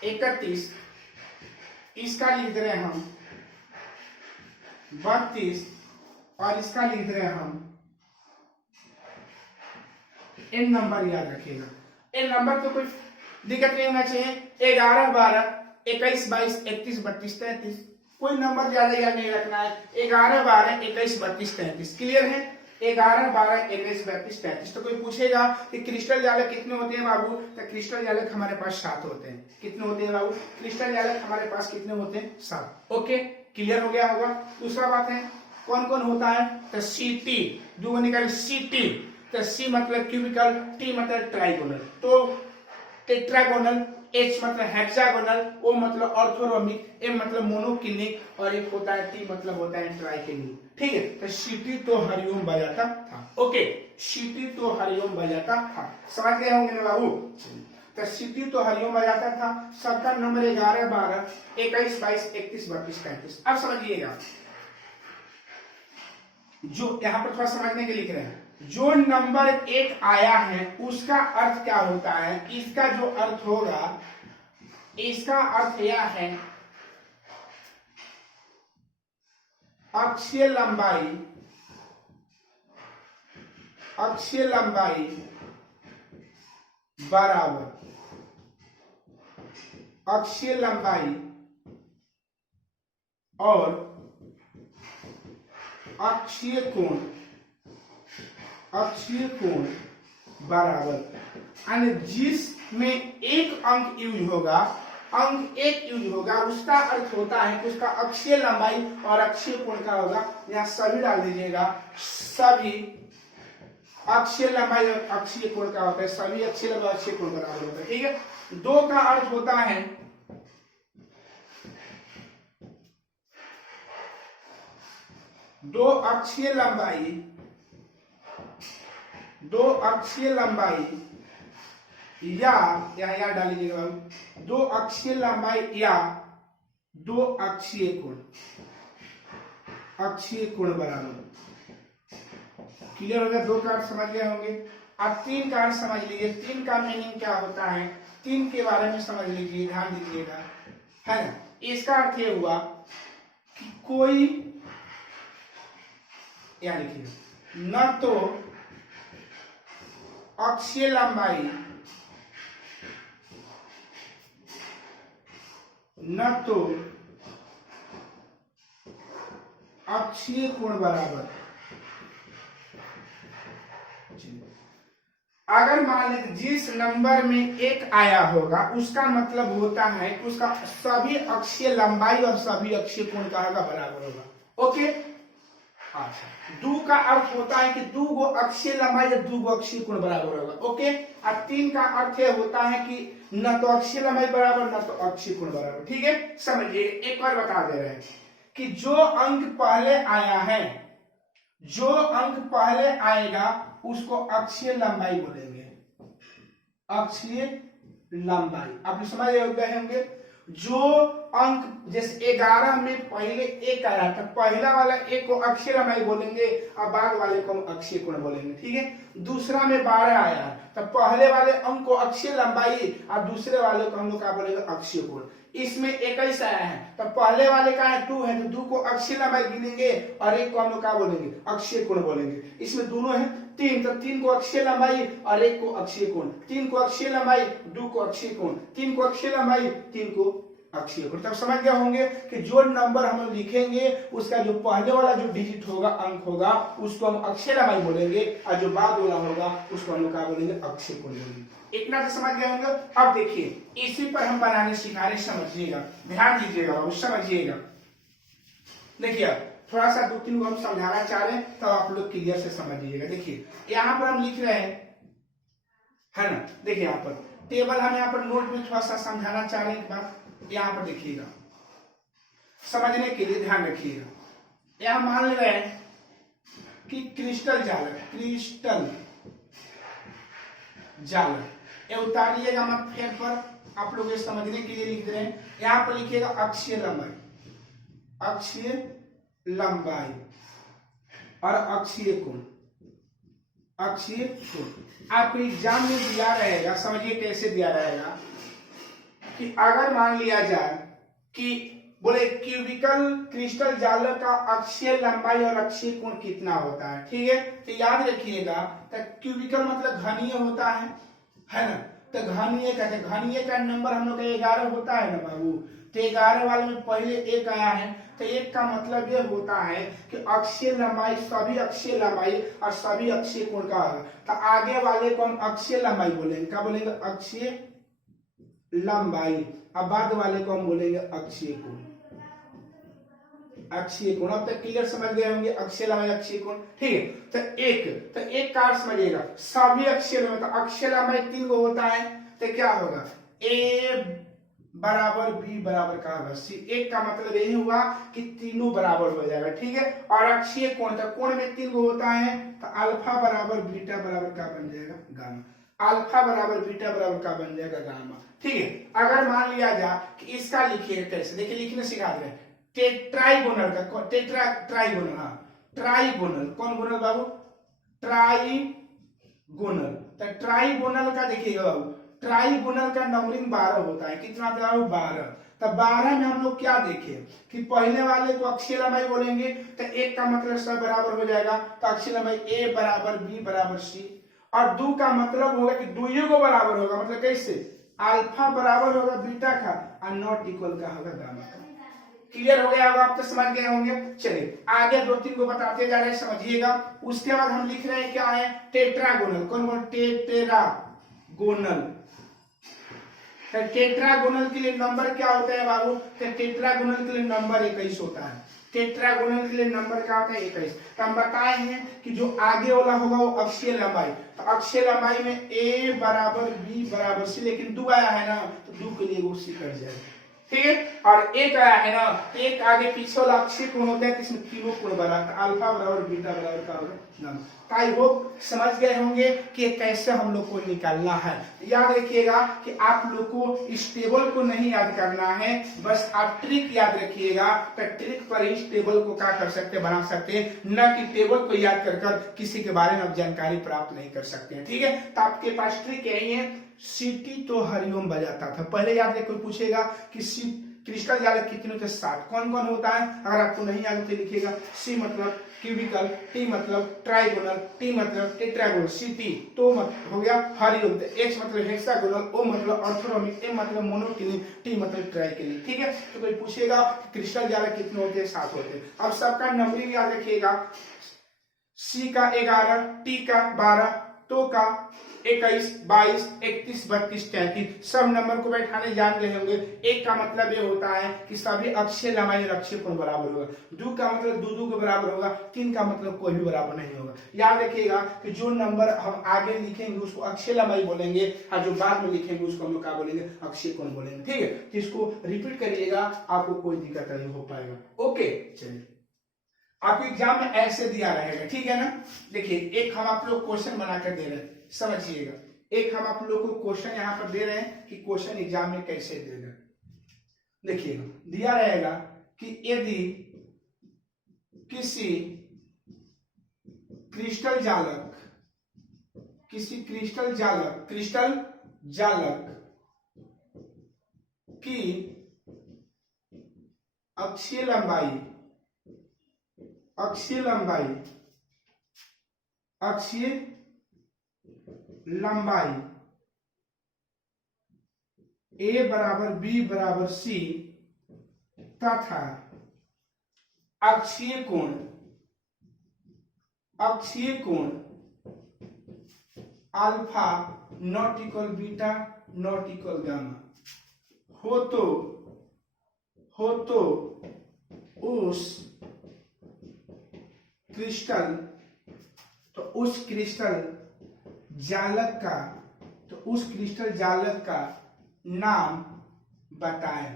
31, इसका लिख दे रहे हैं हम 32, और इसका लिख दे रहे हैं हम इन नंबर, याद रखिएगा इन नंबर तो कोई दिक्कत नहीं होना चाहिए, 11, 12, 21, 22, 31, 32, 33, कोई नंबर ज्यादा याद नहीं रखना है, 11, 12, 21, 32, 33, क्लियर है। 11, 12, 21, 32, 33। तो कोई पूछेगा कि क्रिस्टल जालक कितने होते हैं बाबू, तो क्रिस्टल जालक हमारे पास 7 होते हैं। कितने होते हैं बाबू, क्रिस्टल जालक हमारे पास कितने होते हैं, 7। ओके, क्लियर हो गया होगा। दूसरा बात है कौन कौन होता है, तो सीटी, दो निकल सीटी, तो सी मतलब क्यूबिकल, टी मतलब ट्राइगोनल, तो टेट्रागोनल, एच मतलब हेक्सागोनल, ओ मतलब ऑर्थोरोमिक, एम मतलब मोनोक्लिनिक, और एक होता है टी मतलब होता है ट्राइक्लिनिक, ठीक है। तो सीटी तो हरिओम बजाता था, ओके, सीटी तो हरिओम बजाता था, समझ गए होंगे ना बाबू। तो सीटी तो हरिओम बजाता था, सबका नंबर 11, 12, 21, 22, 31, 32, 33। अब समझिएगा, जो यहाँ पर थोड़ा समझने के लिख रहे हैं, जो नंबर 1 आया है उसका अर्थ क्या होता है, इसका जो अर्थ होगा, इसका अर्थ यह है अक्षीय लंबाई, अक्षीय लंबाई बराबर अक्षीय लंबाई और अक्षीय कोण, अक्षीय कोण बराबर, यानी जिसमें एक अंक यूज होगा, अंक 1 यूज होगा, उसका अर्थ होता है कि उसका अक्षीय लंबाई और अक्षीय कोण का होगा। यहाँ सभी डाल दीजिएगा, सभी अक्षीय लंबाई और अक्षीय कोण का होता है, सभी अक्षीय लंबाई अक्षीय कोण बराबर होता है, ठीक है। 2 का अर्थ होता है 2 अक्षीय लंबाई दो अक्षीय लंबाई या डाल लीजिएगा, दो अक्षीय लंबाई या दो अक्षीय कोण बराबर। क्लियर हो गया? दो का अर्थ समझ गए होंगे। अब तीन का अर्थ समझ लीजिए। तीन का मीनिंग क्या होता है, तीन के बारे में समझ लीजिए, ध्यान दीजिएगा, है ना। इसका अर्थ ये हुआ कि कोई, या लिखिए, न तो अक्षीय लंबाई अक्षीय कोण बराबर। अगर मान लें जिस नंबर में एक आया होगा उसका मतलब होता है कि उसका सभी अक्षीय लंबाई और सभी अक्षीय कोण का बराबर होगा। ओके, अच्छा। दो का अर्थ होता है कि दो गो अक्षीय लंबाई या दो गो अक्षीय कोण बराबर होगा। ओके, और तीन का अर्थ यह होता है कि न तो अक्षीय लंबाई बराबर न तो अक्षीय कोण बराबर। ठीक है, समझिए। एक बार बता दे रहे हैं कि जो अंक पहले आया है, जो अंक पहले आएगा उसको अक्षीय लंबाई बोलेंगे, अक्षीय लंबाई। आप समझ गए होंगे। जो अंक जैसे 11 में पहले एक आया था, पहला वाला एक को अक्षीय लंबाई बोलेंगे और बाद वाले को हम अक्षीय कोण बोलेंगे। ठीक है, दूसरा में 12 आया तो पहले वाले अंक को अक्षीय लंबाई और दूसरे वाले को हम लोग क्या बोलेंगे, अक्षीय कोण। इसमें 21 आया है तो पहले वाले का है 2 है तो 2 को अक्षीय लंबाई गिनेंगे और एक को हम लोग क्या बोलेंगे, अक्षीय कोण बोलेंगे। इसमें दोनों है 3 तो 3 को अक्षीय लंबाई और एक को अक्षीय कोण। 3 को अक्षीय लंबाई, 2 को अक्षीय कोण, 3 को अक्षीय लंबाई, 3 को अक्षीय कोण। तब समझ गए होंगे कि जो नंबर हम लिखेंगे उसका जो पहले वाला जो डिजिट होगा, अंक होगा, उसको हम अक्षीय लंबाई बोलेंगे और जो बाद वाला होगा उसको हम लोग क्या बोलेंगे, अक्षीय कोण बोलेंगे। इतना तो समझ गए होंगे। अब देखिए इसी पर हम बनाने सिखा रहे, समझिएगा, ध्यान दीजिएगा बाबू, समझिएगा। देखिए थोड़ा सा 2-3 को हम समझाना चाह रहे हैं तो आप लोग क्लियर से समझिएगा। देखिए यहाँ पर हम लिख रहे हैं, है ना। देखिए यहाँ पर टेबल हम यहाँ पर नोट में थोड़ा सा समझाना चाह रहे हैं। एक बार यहाँ पर देखिएगा, समझने के लिए ध्यान रखिएगा। यहाँ मान ले रहे हैं कि क्रिस्टल जाल, ये उतारिएगा मत फेर पर, आप लोग ये समझने के लिए लिख रहे हैं। यहाँ पर लिखिएगा अक्षीय लंबाई और अक्षीय कोण। आपको एग्जाम में दिया रहेगा, समझिए कैसे दिया रहेगा कि अगर मान लिया जाए कि बोले क्यूबिकल क्रिस्टल जाल का अक्षीय लंबाई और अक्षीय कोण कितना होता है। ठीक है, तो याद रखिएगा, तो क्यूबिकल मतलब घनीय होता है ना। तो घनीय का नंबर हम लोग का 11 होता है ना बाबू। तो 11 वाले में पहले एक आया है तो एक का मतलब ये होता है कि अक्षीय लंबाई, सभी अक्षीय लंबाई और सभी अक्षीय कोण का होगा। तो आगे वाले को हम अक्षीय लंबाई बोलेंगे, क्या बोलेंगे, अक्षीय लंबाई। अब बाद वाले को हम बोलेंगे अक्षीय कोण। अब तक क्लियर समझ गए होंगे, अक्षीय लंबाई अक्षीय कोण। ठीक है, तो एक का अर्थ समझिएगा, सभी अक्षीय लंबाई। तो अक्षीय लंबाई 3 को होता है तो क्या होगा, A बराबर B बराबर का होगा C। एक का मतलब यही हुआ कि तीनों बराबर हो जाएगा। ठीक है, और अक्षीय कोण, तो कोण में 3 को होता है तो अल्फा बराबर बीटा बराबर का बन जाएगा, गामा। अल्फा बराबर बीटा बराबर का बन जाएगा, गामा। ठीक है, अगर मान लिया जाए कि इसका लिखिए कैसे, देखिए लिखने सिखा रहे हैं। ट्राइगोनल का ट्राइगोनल कौन गोनल बाबू, ट्राइगोनल। तो ट्राइगोनल का देखिएगा बाबू, ट्राइगोनल का नंबरिंग 12 होता है। कितना होता है, 12। तो 12 में हम लोग क्या देखे कि पहले वाले को अक्षीय लंबाई बोलेंगे तो एक का मतलब सब बराबर हो जाएगा। तो अक्षीय लंबाई A बराबर B बराबर C, और 2 का मतलब होगा कि 2 को बराबर होगा, मतलब कैसे, अल्फा बराबर होगा बीटा का और नॉट इक्वल का होगा गामा का। क्लियर हो गया होगा, आप तो समझ गए होंगे। चलिए आगे 2-3 को बताते जा रहे हैं, समझिएगा। उसके बाद हम लिख रहे हैं क्या है, टेट्रागोनल। कौन टेट्रागोनल। तो टेट्रागोनल के लिए नंबर क्या होता है बाबू, तो टेट्रागोनल के लिए नंबर 21 होता है। टेट्रागोनल के लिए नंबर क्या होता है, 21। तो हम बताए हैं कि जो आगे वाला होगा वो अक्षीय लंबाई। तो अक्षीय लंबाई में A बराबर B बराबर C, लेकिन 2 आया है ना तो 2 के लिए वो C कट जाएगा। ठीक है। और एक आया है ना, एक आगे पीछे वाला अक्षीय कोण होता है, इसमें तीनों कोण बराबर, अल्फा बराबर बीटा बराबर का होगा। आई होप समझ गए होंगे कि कैसे हम लोग को निकालना है। याद रखिएगा कि आप लोग को इस टेबल को नहीं याद करना है, बस आप ट्रिक याद रखिएगा। तो ट्रिक पर इस टेबल को क्या कर सकते, बना सकते हैं, न कि टेबल को याद कर किसी के बारे में आप जानकारी प्राप्त नहीं कर सकते हैं। ठीक है, तो आपके पास ट्रिक यही है, सीटी तो हरिओम बजाता था। पहले याद रखिए, कोई पूछेगा कि क्रिस्टल जालक कितने होते हैं, 7। कौन कौन होता है, अगर आपको नहीं याद तो लिखिएगा। सी मतलब क्यूबिकल, टी मतलब ट्राइगोनल, टी मतलब टेट्रागोनल, सी टी तो हो गया हरिओम, एच मतलब हेक्सागोनल, ओ मतलब ऑर्थोरोमिक, एम मतलब मोनोक्लिनिक, टी मतलब ट्राइक्लिनिक। ठीक है, तो कोई पूछेगा क्रिस्टल जालक कितने होते हैं, 7 होते हैं। अब सबका नंबरिंग याद रखिएगा, सी का 11, टी का 12, तो का 21, 22, 31, 32, 33, सब नंबर को बैठाने जान गए होंगे। एक का मतलब ये होता है कि सभी अक्षीय लंबाई और अक्षीय कोण बराबर होगा। दो का मतलब दो के बराबर होगा। तीन का मतलब कोई भी बराबर नहीं होगा। याद रखिएगा कि जो नंबर हम आगे लिखेंगे उसको अक्षीय लंबाई बोलेंगे, और जो बाद में लिखेंगे उसको हम लोग क्या बोलेंगे, अक्षीय कोण बोलेंगे। ठीक है, तो इसको रिपीट करिएगा, आपको कोई दिक्कत नहीं हो पाएगा। ओके, चलिए आपको एग्जाम में ऐसे दिया रहेगा। ठीक है ना, देखिए एक हम आप लोग क्वेश्चन बनाकर दे रहे हैं, समझिएगा। एक हम आप लोग को क्वेश्चन यहाँ पर दे रहे हैं कि क्वेश्चन एग्जाम में कैसे देगा। देखिएगा, दिया रहेगा कि यदि किसी क्रिस्टल जालक की अक्षीय लंबाई ए बराबर बी बराबर सी तथा अक्षीय कोण alpha not equal beta not equal gamma हो तो उस क्रिस्टल जालक का नाम बताएं।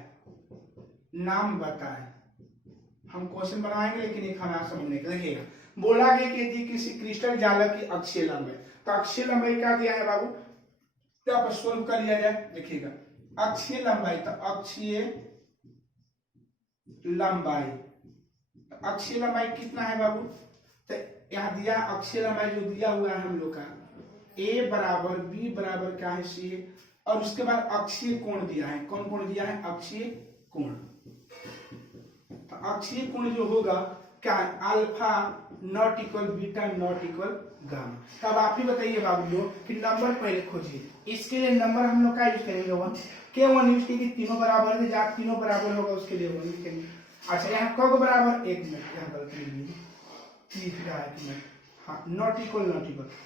हम क्वेश्चन बनाएंगे, लेकिन एक हमें समझने के देखिएगा। बोला गया कि यदि किसी क्रिस्टल जालक की अक्षीय लंबाई, तो अक्षीय लंबाई क्या दिया है बाबू, तो आप सोल्व कर लिया जाए। देखिएगा, अक्षीय लंबाई, तो अक्षीय लंबाई कितना है बाबू, तो यहाँ दिया अक्षीय लंबाई जो दिया हुआ है हम लोग का, ए बराबर बी बराबर क्या है, सी है। और उसके बाद अक्षीय कोण दिया है। कौन कोण दिया है, अक्षीय कोण। तो अक्षीय कोण जो होगा क्या है, alpha not equal beta not equal gamma. तब आप ही बताइए बाबू लोग कि नंबर पहले खोजिए। इसके लिए नंबर हम लोग का यूज करेंगे 1, क्यों 1 यूज करेंगे, तीनों बराबर है, जहाँ तीनों बराबर होगा उसके लिए 1 यूज करेंगे। अच्छा, यहाँ कब बराबर, 1 मिनट यहाँ गलती हाँ, नॉट इक्वल।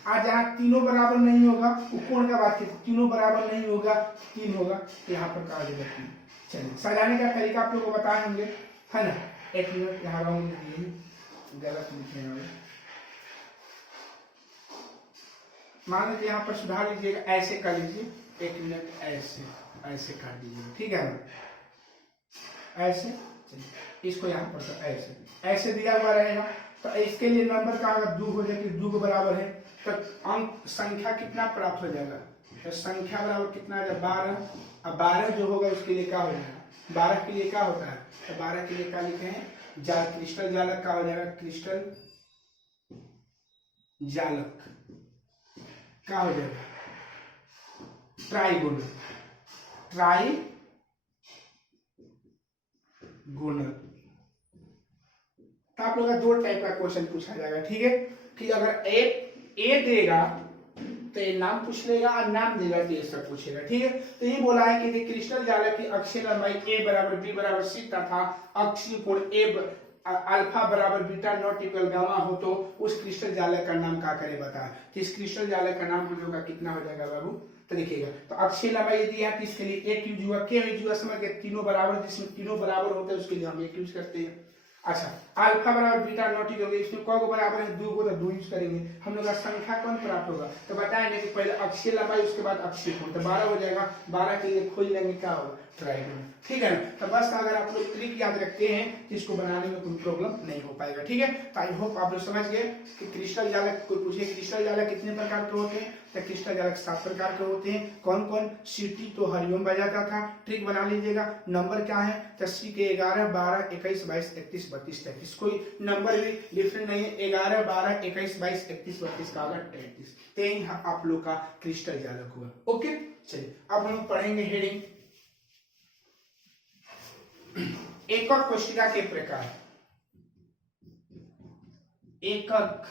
आज यहाँ तीनों बराबर नहीं होगा, वो कोण का बात करते, तीनों बराबर नहीं होगा, 3 होगा, तो यहाँ पर कहा जाएगा 3। चलिए, सजाने का तरीका आप लोग को बताए होंगे, है ना। 1 मिनट यहाँ गलत लिखे हैं, मान लीजिए यहाँ पर सुधार लीजिएगा, ऐसे कर लीजिए। 1 मिनट ऐसे काट दीजिए, ठीक है ना, ऐसे। चलिए, इसको यहाँ पर ऐसे दिया हुआ रहेगा। तो इसके लिए नंबर का अगर 2 हो जाए कि 2 के बराबर है, तो अंक संख्या कितना प्राप्त हो जाएगा, तो संख्या बराबर कितना है, 12। अब 12 जो होगा उसके लिए क्या हो जाएगा, 12 के लिए क्या होता है, तो 12 के लिए क्या लिखे हैं, क्रिस्टल जालक का हो जाएगा, क्रिस्टल जालक क्या हो जाएगा, ट्राइगोनल। तो आप लोग का 2 टाइप का क्वेश्चन पूछा जाएगा। ठीक है, कि अगर ए देगा तो ये नाम पूछ लेगा, और नाम देगा तो ये सब पूछेगा। ठीक है, तो ये बोला है कि क्रिस्टल जालक की अक्षीय लंबाई ए बराबर बी बराबर सी तथा अक्षीय कोण अल्फा बराबर बीटा नॉट इक्वल गामा हो तो उस क्रिस्टल जालक का नाम क्या करे बताए। तो इस क्रिस्टल जालक का नाम हम लोग का कितना हो जाएगा बाबू, तो देखिएगा, तो अक्षीय लंबाई यदि है तो इसके लिए 1 यूज हुआ, क्या यूज हुआ, समझ के तीनों बराबर, जिसमें तीनों बराबर होते हैं उसके लिए हम 1 यूज करते हैं। अच्छा, अल्फा बराबर बीटा नॉट इक्वल, इसमें कौन को बराबर है, 2 को, तो 2 यूज करेंगे। हम लोग का संख्या कौन प्राप्त होगा, तो बताएंगे कि पहले अक्षीय लंबाई उसके बाद अक्षीय कोण, तो 12 हो जाएगा। 12 के लिए खोज लेंगे क्या होगा, ट्रायंगल, ठीक है ना। तो बस अगर आप लोग ट्रिक याद रखते हैं तो इसको बनाने में कोई प्रॉब्लम नहीं हो पाएगा, ठीक है। तो आई होप आप लोग समझ गए कि क्रिस्टल जालक, कोई पूछे क्रिस्टल जालक कितने प्रकार के होते हैं, तो क्रिस्टल जालक 7 प्रकार के होते हैं। कौन कौन, सीटी तो हरिओम बजाता था, ट्रिक बना लीजिएगा। नंबर क्या है, तो सी के 11, 12, 21, 22, 31, 32, 33, कोई नंबर भी डिफरेंट नहीं है। 11, 12, 21, 22, 31, 32 का अगर 33, तो यही आप लोग का क्रिस्टल जालक हुआ। ओके, चलिए अब हम पढ़ेंगे हेडिंग एकक कोशिका के प्रकार। एकक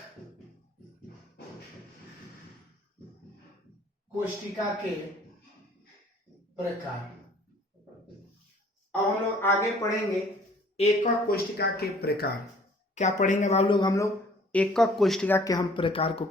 कोशिका के प्रकार। अब हम लोग आगे पढ़ेंगे एकक कोशिका के प्रकार। क्या पढ़ेंगे अब हम लोग एकक कोशिका के हम प्रकार को।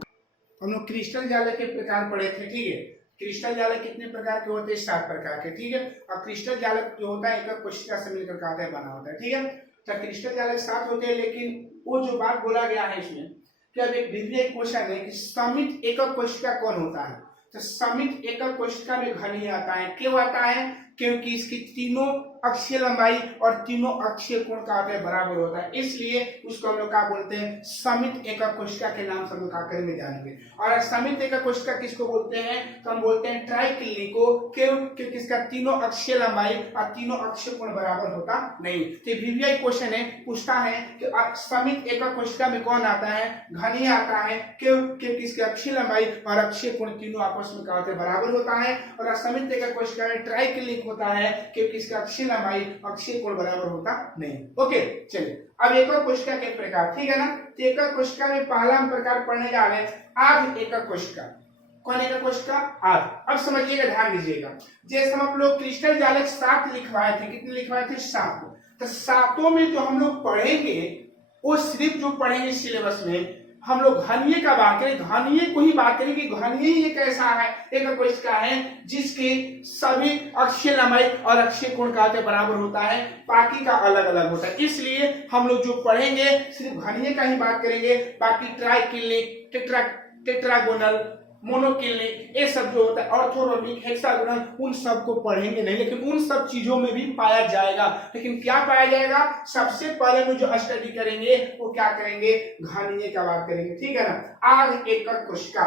हम लोग क्रिस्टल जालक के प्रकार पढ़े थे, ठीक है। क्रिस्टल जालक कितने प्रकार के होते हैं, 7 प्रकार के, ठीक है। और क्रिस्टल जालक जो होता है एकक कोशिका से मिलकर का बना होता है, ठीक है। तो क्रिस्टल जालक 7 होते हैं, लेकिन वो जो बात बोला गया है इसमें कि अब एक विभिन्न क्वेश्चन है कि समित एकक कोशिका कौन होता है। तो समित एकक कोशिका में घनीय आता है। क्यों आता है, क्योंकि इसकी तीनों अक्षीय लंबाई और तीनों अक्षीय कोण का बराबर होता है, इसलिए उसको हम लोग क्या बोलते हैं, समित एकक कोशिका के नाम से हम लोग क्या करेंगे जानेंगे। और समित एकक कोशिका किसको बोलते हैं, तो हम बोलते हैं ट्राइक्लिनी को। क्यों, क्योंकि इसका तीनों अक्षीय लंबाई और तीनों अक्षीय कोण बराबर होता नहीं। तो वीवीआई क्वेश्चन है, पूछता है कि समित एकक कोशिका में कौन आता है, घनीय आता है। क्यों, क्योंकि इसकी अक्षीय लंबाई और अक्षीय कोण तीनों आपस में क्या होते हैं, बराबर होता है। और असमित एकक कोशिका में ट्राइक्लिनिक होता है, क्योंकि इसका अक्षीय लंबाई अक्षीय कोण बराबर होता नहीं। ओके, चलिए अब एकक कोशिका के प्रकार, ठीक है ना। तो एकक कोशिका में पहला हम प्रकार पढ़ने जा रहे हैं आध एकक कोशिका। कौन एकक कोशिका, आध। अब समझिएगा, ध्यान दीजिएगा। जैसे हम लोग क्रिस्टल जालक 7 लिखवाए थे, कितने लिखवाए थे, 7। तो 7 में जो हम लोग पढ़ेंगे वो सिर्फ जो पढ़ेंगे सिलेबस में हम लोग घनीय का बात करें, घनीय को ही बात करेंगे। घनीय एक ऐसा है एकक कोशिका है जिसके सभी अक्षीय लंबाई और अक्षीय कोण का बराबर होता है, बाकी का अलग अलग होता है। इसलिए हम लोग जो पढ़ेंगे सिर्फ घनीय का ही बात करेंगे, बाकी ट्राइक्लिनिक, टेट्रागोनल, मोनोक्लिनिक, ये सब जो होता है, ऑर्थोरोमिक, हेक्सागोनल, उन सब को पढ़ेंगे नहीं, लेकिन उन सब चीजों में भी पाया जाएगा। लेकिन क्या पाया जाएगा, सबसे पहले में जो स्टडी करेंगे वो क्या करेंगे, घनीय का बात करेंगे, ठीक है ना। आध एकक कोशिका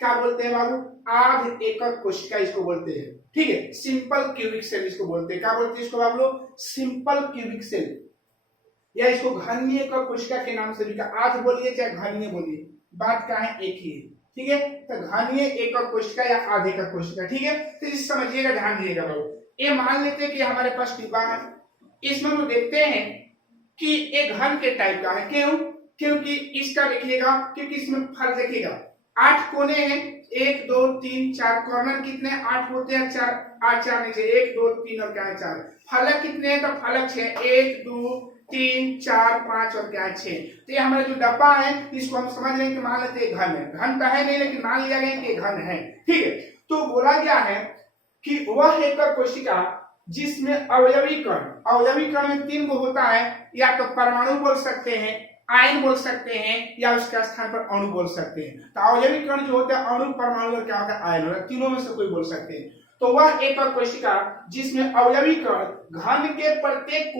क्या बोलते हैं बाबू, आध एकक कोशिका इसको बोलते हैं, ठीक है। सिंपल क्यूबिक सेल इसको बोलते हैं। क्या बोलते हैं इसको बाबू लोग, सिंपल क्यूबिक सेल, या इसको घनीय एकक कोशिका के नाम से भी, आध बोलिए चाहे घनीय बोलिए, बात क्या है, एक ही है, ठीक है। तो घनीय एकक कोशिका या आध एकक कोशिका, ठीक है। तो इस समझिएगा, ध्यान दीजिएगा बाबू। ये मान लेते हैं कि हमारे पास डिब्बा है, इसमें हम देखते हैं कि एक घन के टाइप का है। क्यों, क्योंकि इसका देखिएगा, क्योंकि इसमें फल देखिएगा 8 कोने हैं, 1 2 3 4, कॉर्नर कितने 8 होते हैं, 4 नीचे 1 2 3 और क्या है 4। फलक कितने हैं, तो फलक 6, 1 2 3 4 5 और क्या है 6। तो ये हमारा जो डब्बा है इसको हम समझ रहे हैं कि मान लेते हैं घन है, घन तो है नहीं लेकिन मान लिया गया कि घन है, ठीक है। तो बोला गया है कि वह एकक कोशिका जिसमें अवयवी कण में 3 को होता है, या तो परमाणु बोल सकते हैं, आयन बोल सकते हैं, या उसके स्थान पर अणु बोल सकते हैं। तो अवयवी कण जो होता है अणु, परमाणु और क्या होता है, आयन होता है, तीनों में से कोई बोल सकते हैं। तो वह एकक कोशिका जिसमें अवयवी कण घन के प्रत्येक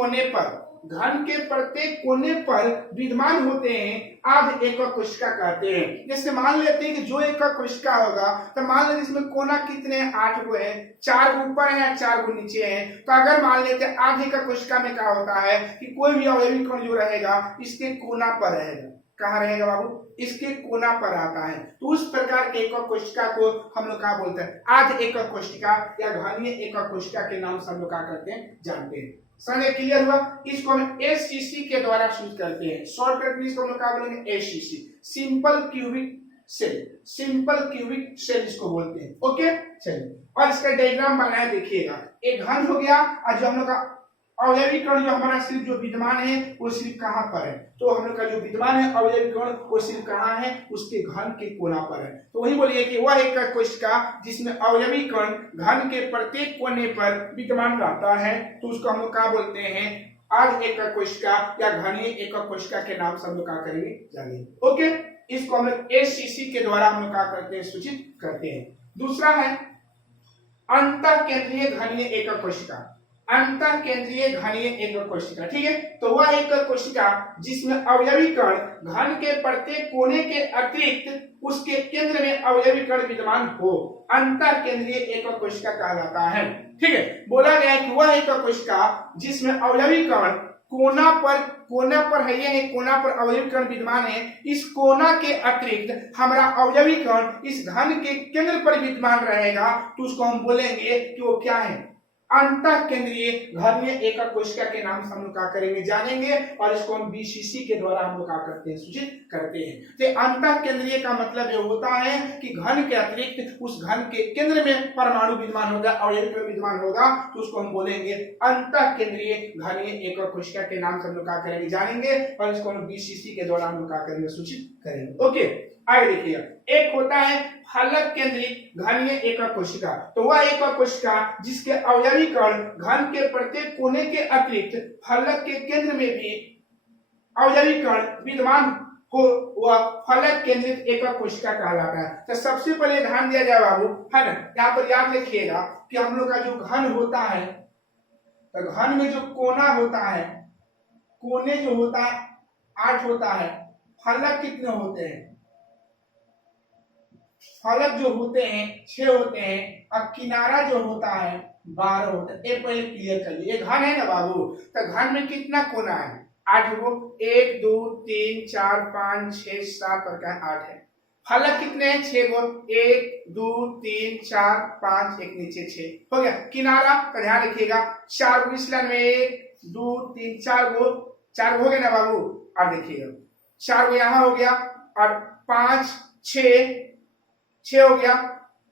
कोने पर विद्यमान होते हैं, आध एकक कोशिका कहते हैं। जैसे मान लेते हैं कि जो एकक कोशिका होगा, तो मान लेते इसमें कोना कितने 8 गो है, 4 गो ऊपर है या 4 गो नीचे है। तो अगर मान लेते हैं आध एकक कोशिका में क्या होता है कि कोई भी अवयवी कण जो रहेगा इसके कोना पर रहेगा। कहाँ रहेगा बाबू, इसके कोना पर आता है। तो उस प्रकार के एकक कोशिका को हम लोग क्या बोलते हैं, आध एकक कोशिका या घनीय एकक कोशिका के नाम से हम लोग क्या करते हैं, जानते हैं। समझ क्लियर हुआ। इसको हम एसीसी के द्वारा सूचित करते हैं, शॉर्टकट में इसको हम लोग क्या बोलेंगे, ACC, simple cubic cell, simple cubic cell इसको बोलते हैं। ओके, चलिए और इसका डायग्राम बनाया देखिएगा। एक घन हो गया, और जो हम लोग का अवयवी कण जो हमारा सिर्फ जो विद्यमान है वो सिर्फ कहाँ पर है, तो हम लोग का जो विद्यमान है अवयवी कण वो सिर्फ कहाँ है, उसके घन के कोना पर है। तो वही बोलिए कि वह एकक कोशिका जिसमें अवयवी कण घन के प्रत्येक कोने पर विद्यमान रहता है, तो उसको हम लोग क्या बोलते हैं, आज एकक कोशिका या घनीय एकक कोशिका के नाम से हम लोग क्या करेंगे जानेंगे। ओके, इसको हम लोग एचसीसी के द्वारा हम लोग क्या करते हैं, सूचित करते हैं। दूसरा है अंतर केंद्रीय घनीय एकक कोशिका। अंतर केंद्रीय घनीय एकक कोशिका, ठीक है, तो वह एकक कोशिका जिसमें अवयवी कण घन के प्रत्येक कोने के अतिरिक्त उसके केंद्र में अवयवी कण विद्यमान हो, अंतर केंद्रीय एकक कोशिका कहलाता है। ठीक है, बोला गया है कि वह एकक कोशिका जिसमें अवयवी कण कोना पर है, ये कोना पर अवयवी कण विद्यमान है, इस कोना के अतिरिक्त हमारा अवयवी कण इस घन के केंद्र पर विद्यमान रहेगा, तो उसको हम बोलेंगे कि वो क्या है, अंतर केंद्रीय घनीय एकक कोशिका के नाम से हम लोग क्या करेंगे जानेंगे, और इसको हम बीसीसी के द्वारा हम लोग क्या करते हैं, सूचित करते हैं। तो अंतर केंद्रीय का मतलब ये होता है कि घन के अतिरिक्त उस घन के केंद्र में परमाणु विद्यमान होगा, अवयवी कण विद्यमान होगा, तो उसको हम बोलेंगे अंतर केंद्रीय घनीय एकक कोशिका के नाम से हम लोग क्या करेंगे जानेंगे, और इसको हम बीसीसी के द्वारा हम लोग क्या करेंगे, सूचित करेंगे। ओके, आगे देखिएगा, एक होता है फलक केंद्रित घनीय एकक कोशिका, तो वह एकक कोशिका जिसके अवयवी कण घन के प्रत्येक कोने के अतिरिक्त फलक के केंद्र में भी अवयवी कण विद्यमान हो, वह फलक केंद्रित एकक कोशिका कहलाता है। तो सबसे पहले ध्यान दिया जाए बाबू, है ना, यहाँ पर याद रखिएगा कि हम लोग का जो घन होता है, तो घन में जो कोना होता है, कोने जो होता है 8 होता है, फलक कितने होते हैं, फलक जो होते हैं 6 होते हैं, और किनारा जो होता है 12 होता है। एक पहले क्लियर कर लिए, घन है ना बाबू, तो घन में कितना कोना है, 8 गो, 1 2 3 4 5 6 7 और क्या 8 है। फलक कितने हैं, 6 गो, 1 2 3 4 5, एक नीचे 6 हो गया। किनारा का ध्यान रखिएगा, 4 गो इस लाइन में, 1 2 3 4 गो, 4 हो गए ना बाबू, और देखिएगा 4 गो यहाँ हो गया, और 5 6 हो गया,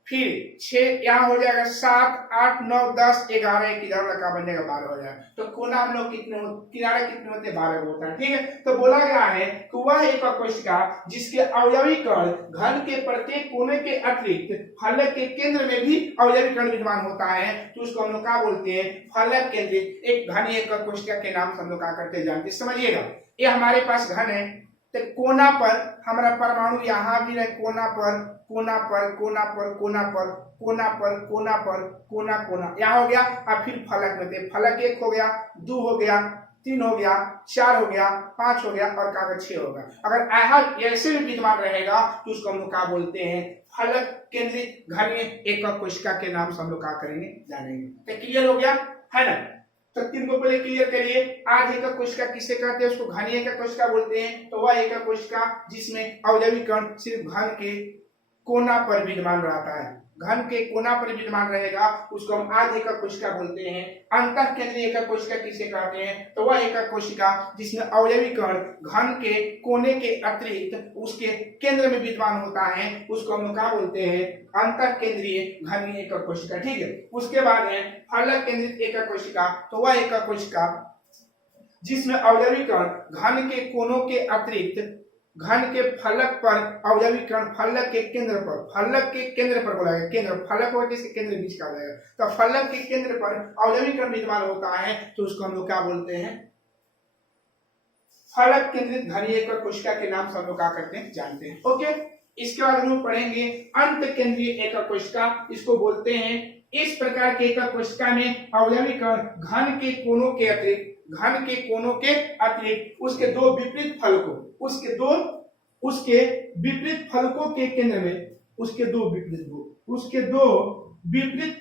फिर 6 यहाँ हो जाएगा, 7 8 9 10 11, एक इधर लगा बनेगा 12 हो जाएगा। तो कोना हम लोग कितने, किनारे कितने होते हैं, 12 होता है। ठीक है, तो बोला गया है कि वह एकक कोशिका जिसके अवयवी कण घन के प्रत्येक कोने के अतिरिक्त फलक के केंद्र में भी अवयवी कण विद्यमान होता है, तो उसको हम लोग क्या बोलते हैं, फलक केंद्रित एक घनीय एकक कोशिका के नाम से हम लोग क्या करते जानते। समझिएगा, ये हमारे पास घन है, तो कोना पर हमारा परमाणु यहाँ भी रहे, कोना पर कोना पर कोना पर कोना पर कोना पर कोना पर कोना कोना, यहाँ हो गया, और फिर फलक में थे, फलक 1 हो गया, 2 हो गया, 3 हो गया, 4 हो गया, 5 हो गया, और कागज 6 होगा। अगर ऐसे भी विद्यमान रहेगा तो उसको हम लोग क्या बोलते हैं, फलक केंद्रित घनीय एकक कोशिका के नाम से हम लोग क्या करेंगे जानेंगे। तो क्लियर हो गया है ना, तो 3 को पहले क्लियर करिए। आज एकक कोशिका किसे कहते हैं, उसको घनीय एकक कोशिका बोलते हैं। तो वह एकक कोशिका जिसमें अवयवी कण सिर्फ घन के कोना पर विद्यमान रहता है, घन के कोना पर विद्यमान रहेगा, उसको हम आज एकक कोशिका बोलते हैं। अंतर केंद्रीय एकक कोशिका किसे कहते हैं, तो वह एकक कोशिका जिसमें अवयवी कण घन के कोने के अतिरिक्त उसके केंद्र में विद्यमान होता है, उसको हम क्या बोलते हैं, अंतर केंद्रीय घनीय एकक कोशिका। ठीक है, उसके बाद है फलक केंद्रित एकक कोशिका, तो वह एकक कोशिका जिसमें अवयवी कण घन के कोनों के अतिरिक्त घन के फलक पर अवयवी कण फलक के केंद्र पर बोला गया, केंद्र फलक हो जिसके केंद्र बीच का जाएगा, तो फलक के केंद्र पर अवयवी कण विद्यमान होता है, तो उसको हम लोग क्या बोलते हैं, फलक केंद्रित घनीय एकक कोशिका के नाम से हम लोग क्या करते हैं जानते हैं। ओके, इसके बाद हम लोग पढ़ेंगे अंत केंद्रीय एकक कोशिका, इसको बोलते हैं। इस प्रकार के एकक कोशिका में अवयवी कण घन के कोनों के अतिरिक्त उसके दो विपरीत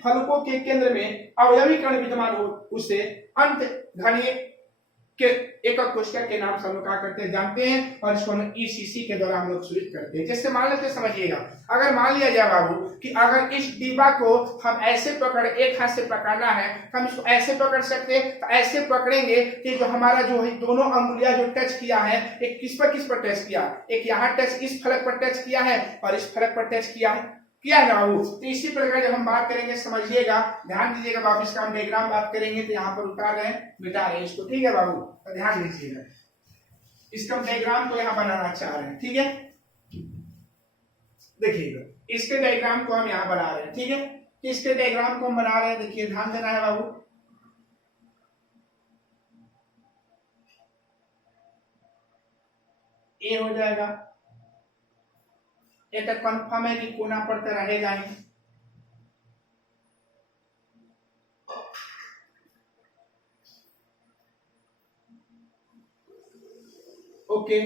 फलकों के केंद्र में अवयवी कण विद्यमान हो, उसे अंत घनीय के एकक कोशिका के नाम से हम लोग क्या करते हैं जानते हैं, और इसको हम ईसीसी के द्वारा हम लोग सूचित करते हैं। जैसे मान लेते, समझिएगा, अगर मान लिया जाए बाबू कि अगर इस डिब्बा को हम ऐसे पकड़, एक हाथ से पकड़ना है, हम इसको ऐसे पकड़ सकते हैं, तो ऐसे पकड़ेंगे कि जो हमारा जो है दोनों अंगुलियां जो टच किया है, एक किस पर टच किया, एक यहाँ टच, इस फलक पर टच किया है, और इस फलक पर टच किया है ना बाबू। तो इसी प्रकार जब हम बात करेंगे, समझिएगा, ध्यान दीजिएगा बाबू, इसका हम डायग्राम बात करेंगे, तो यहाँ पर उतार रहे हैं, मिटा रहे हैं इसको। ठीक है बाबू, तो ध्यान दीजिएगा, इसका डायग्राम को यहाँ बनाना चाह रहे हैं। ठीक है, देखिएगा, इसके डायग्राम को हम यहाँ बना रहे हैं। ठीक है, इसके डायग्राम को हम बना रहे हैं, देखिए ध्यान देना है बाबू। ए हो जाएगा। ये तो कन्फर्म है कि कोना पर तो रहेगा ही। ओके,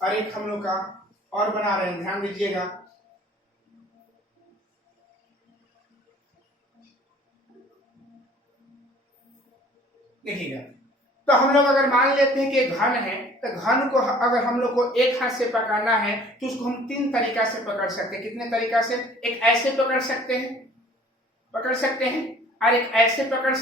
और एक हम लोग का और बना रहे हैं, ध्यान दीजिएगा। देखिएगा, तो हम लोग अगर मान लेते हैं कि घन है, तो घन को अगर हम लोग को एक हाथ से पकड़ना है तो उसको हम 3 तरीका से पकड़ सकते हैं। कितने तरीका से? एक ऐसे पकड़ सकते हैं, और एक ऐसे पकड़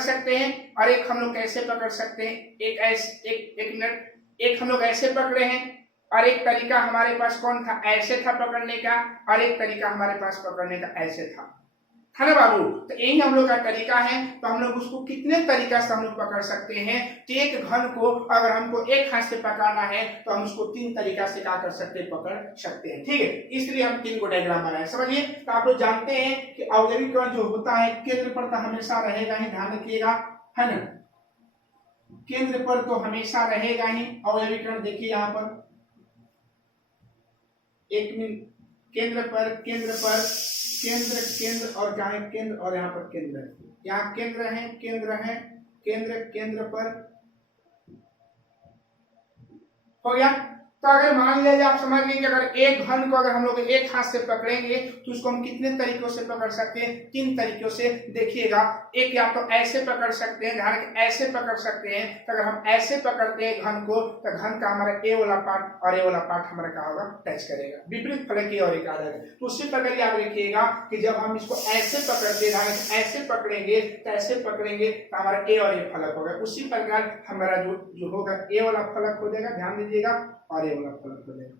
सकते हैं, और एक हम लोग कैसे पकड़ सकते हैं, एक मिनट, एक हम लोग ऐसे पकड़े हैं, और एक तरीका हमारे पास कौन था? ऐसे था पकड़ने का, और एक तरीका हमारे पास पकड़ने का ऐसे था, है ना बाबू? तो यही हम लोग का तरीका है। तो हम लोग उसको कितने तरीका से हम लोग पकड़ सकते हैं? तो एक घन को अगर हमको एक हाथ से पकड़ना है तो हम उसको 3 तरीका से क्या कर सकते हैं? पकड़ सकते हैं, ठीक है। इसलिए हम 3 को डायग्राम बनाए, समझिए। तो आप लोग जानते हैं कि अवयवी कण जो होता है केंद्र पर तो हमेशा रहेगा ही, ध्यान रखिएगा, है ना। केंद्र पर तो हमेशा रहेगा ही अवयवी कण। देखिए यहाँ पर एक मिनट, केंद्र पर केंद्र और क्या है? केंद्र, और यहाँ पर केंद्र, यहाँ केंद्र पर हो गया। तो अगर मान लीजिए आप समझ गए कि अगर एक घन को अगर हम लोग एक हाथ से पकड़ेंगे तो उसको हम कितने तरीकों से पकड़ सकते हैं? 3 तरीकों से। देखिएगा, एक या तो ऐसे पकड़ सकते हैं, ध्यान रखिए, ऐसे पकड़ सकते हैं। तो अगर हम ऐसे पकड़ते हैं घन को तो घन का हमारा ए वाला पार्ट और ए वाला पार्ट हमारा क्या होगा? टच करेगा। विपरीत फलक की और एक अलग है। तो उसी प्रकार याद रखिएगा कि जब हम इसको ऐसे पकड़ते हैं, ऐसे पकड़ेंगे तो ऐसे पकड़ेंगे तो हमारा ए और ए फलक होगा। उसी प्रकार हमारा जो होगा ए वाला फलक हो जाएगा, ध्यान दीजिएगा, और ये वाला फलक हो जाएगा।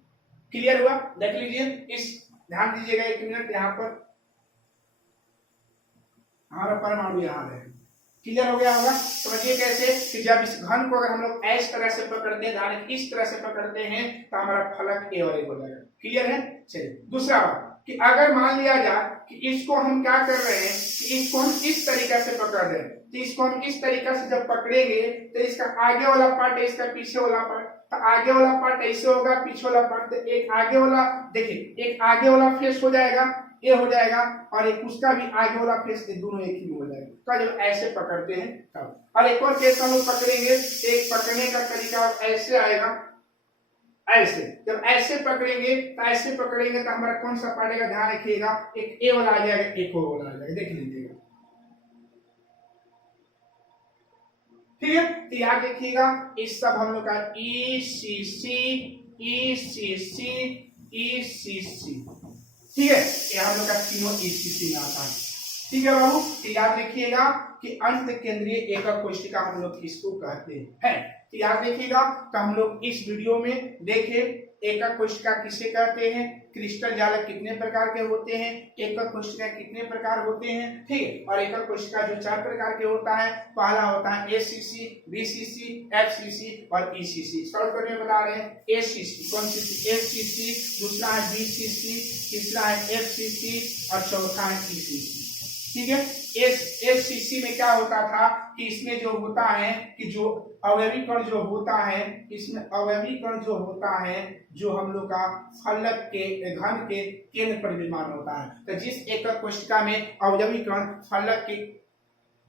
क्लियर हुआ? देख लीजिए, इस ध्यान दीजिएगा, एक मिनट, यहाँ पर हमारा परमाणु यहाँ है। क्लियर हो गया होगा? समझिए कैसे कि जब इस घन को अगर हम लोग इस तरह से पकड़ते हैं, ध्यान इस तरह से पकड़ते हैं तो हमारा फलक ए और ए हो जाएगा। क्लियर है? चलिए दूसरा बात कि अगर मान लिया जाए कि इसको हम क्या कर रहे हैं कि इसको हम इस तरीका से पकड़ रहे हैं, तो इसको हम इस तरीका से जब पकड़ेंगे तो इसका आगे वाला पार्ट है, इसका पीछे वाला पार्ट, तो आगे वाला पार्ट ऐसे होगा, पीछे वाला पार्ट, तो एक आगे वाला, देखिए एक आगे वाला फेस हो जाएगा, ये हो जाएगा, और एक उसका भी आगे वाला फेस, दोनों एक ही हो जाएगा। तो जब ऐसे पकड़ते हैं तब। और एक और केस हम लोग पकड़ेंगे, एक पकड़ने का तरीका ऐसे आएगा, ऐसे। जब ऐसे पकड़ेंगे तो हमारा कौन सा पार्ट आएगा? ध्यान रखिएगा, एक ए वाला आ जाएगा, एक ओ वाला आ जाएगा। देख लीजिएगा, ठीक है। तो याद रखिएगा, इस सब हम लोग का ECC, ठीक है। ये हम लोग का तीनों ECC में आता है, ठीक है बाबू। तो याद रखिएगा कि अंत केंद्रीय एकक कोशिका हम लोग किसको कहते हैं। तो याद रखिएगा, तो हम लोग इस वीडियो में देखे एकक कोशिका किसे कहते हैं, क्रिस्टल जालक कितने प्रकार के होते हैं, एकक कोशिका कितने प्रकार होते हैं, ठीक है। और एकक कोशिका जो 4 प्रकार के होता है, पहला होता है ACC, BCC, FCC और ECC। सॉल्व करने बता रहे हैं। ACC कौन सी? ACC, दूसरा है BCC, तीसरा है FCC और चौथा है ECC, ठीक है। SCC में क्या होता था कि इसमें जो होता है कि जो अवयवी कण जो होता है, इसमें अवयवी कण जो होता है जो हम लोग का फलक के घन के केंद्र पर विद्यमान होता है। तो जिस एकक कोशिका में अवयवी कण फलक के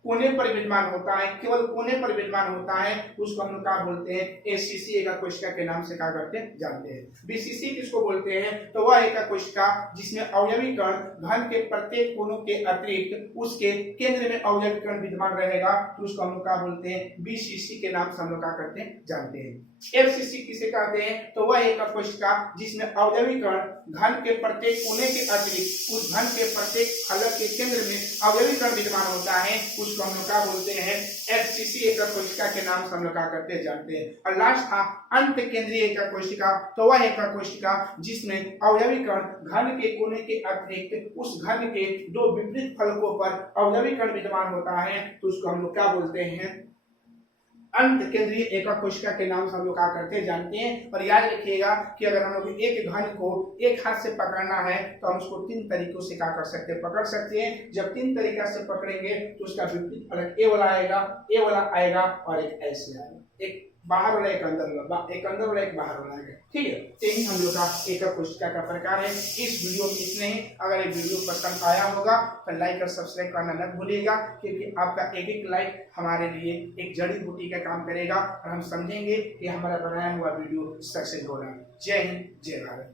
कोने पर विद्यमान होता है, केवल कोने पर विद्यमान होता है, उसको हम लोग क्या बोलते हैं? ACC एकक कोशिका के नाम से क्या करते हैं? जानते हैं। BCC किसको बोलते हैं? तो वह एकक कोशिका जिसमें अवयवी कण घन के प्रत्येक कोनों के अतिरिक्त उसके केंद्र में अवयवी कण विद्यमान रहेगा, तो उसको हम लोग क्या बोलते हैं? BCC के नाम से हम लोग क्या करते हैं? जानते हैं। FCC किसे कहते हैं? तो वह एकक कोशिका जिसमें अवयवी कण घन के प्रत्येक कोने के अतिरिक्त उस घन के प्रत्येक फलक के केंद्र में अवयवी कण विद्यमान होता है, उसको हम लोग क्या बोलते हैं? FCC एकक कोशिका के नाम से हम लोग क्या करते हैं? जानते हैं। और लास्ट था अंत केंद्रीय एकक कोशिका, तो वह एकक कोशिका जिसमें अवयवी कण घन के कोने के अतिरिक्त उस घन के 2 विपरीत फलकों पर अवयवी कण विद्यमान होता है, तो उसको हम लोग क्या बोलते हैं? अंत केंद्रीय एकक कोशिका के नाम से हम लोग क्या करते हैं? जानते हैं। और याद रखिएगा कि अगर हम लोग एक घन को एक हाथ से पकड़ना है तो हम उसको 3 तरीकों से क्या कर सकते हैं? पकड़ सकते हैं। जब 3 तरीका से पकड़ेंगे तो उसका विपरीत फलक ए वाला आएगा और एक ऐसे आएगा। एक बाहर वाला एक अंदर वाला, एक अंदर वाला एक बाहर वाला है। ठीक है, यही हम लोग का एकक कोशिका का प्रकार है। इस वीडियो में इतने ही। अगर ये वीडियो पसंद आया होगा तो लाइक और सब्सक्राइब करना न भूलिएगा, क्योंकि आपका एक एक लाइक हमारे लिए एक जड़ी बूटी का काम करेगा और हम समझेंगे कि हमारा बनाया हुआ वीडियो सक्सेस हो रहा है। जय हिंद, जय भारत।